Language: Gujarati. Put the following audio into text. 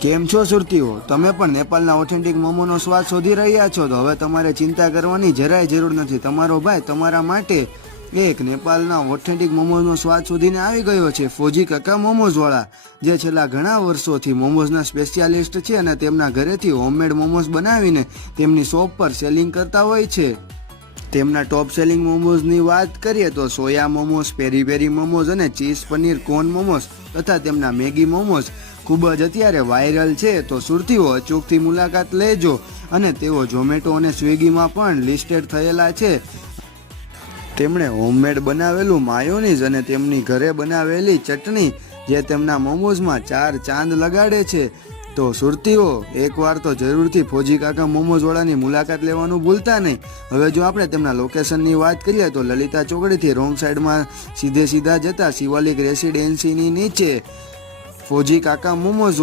કેમ છો સુરતીઓ? તમે પણ નેપાળના ઓથેન્ટિક મોમોનો સ્વાદ શોધી રહ્યા છો તો હવે તમારે ચિંતા કરવાની જરાય જરૂર નથી. તમારો ભાઈ તમારા માટે એક નેપાળના ઓથેન્ટિક મોમોઝનો સ્વાદ શોધીને આવી ગયો છે ફોજી કાકા મોમોઝવાળા જે છેલ્લા ઘણા વર્ષોથી મોમોઝના સ્પેશિયાલિસ્ટ છે અને તેમના ઘરેથી હોમમેડ મોમોઝ બનાવીને તેમની શોપ પર સેલિંગ કરતા હોય છે. તેમના ટોપ સેલિંગ મોમોઝની વાત કરીએ તો સોયા મોમોઝ પેરી પેરી મોમોઝ અને ચીઝ પનીર કોર્ન મોમોઝ તથા તેમના મેગી મોમોઝ ખૂબ જ અત્યારે વાયરલ છે. તો સુરતીઓ, અચૂકથી મુલાકાત લેજો અને તેઓ ઝોમેટો અને સ્વિગીમાં પણ લિસ્ટેડ થયેલા છે. તેમણે હોમમેડ બનાવેલું માયોનીઝ અને તેમની ઘરે બનાવેલી ચટણી જે તેમના મોમોઝમાં ચાર ચાંદ લગાડે છે. તો સુરતીઓ એકવાર તો જરૂરથી ફોજી કાકા મોમોઝ વાળાની મુલાકાત લેવાનું ભૂલતા નહીં. હવે જો આપણે તેમના લોકેશનની વાત કરીએ તો લલિતા ચોકડીથી રોંગ સાઈડમાં સીધે સીધા જતા શિવાલિક રેસિડેન્સીની નીચે ફોજી કાકા મોમોઝ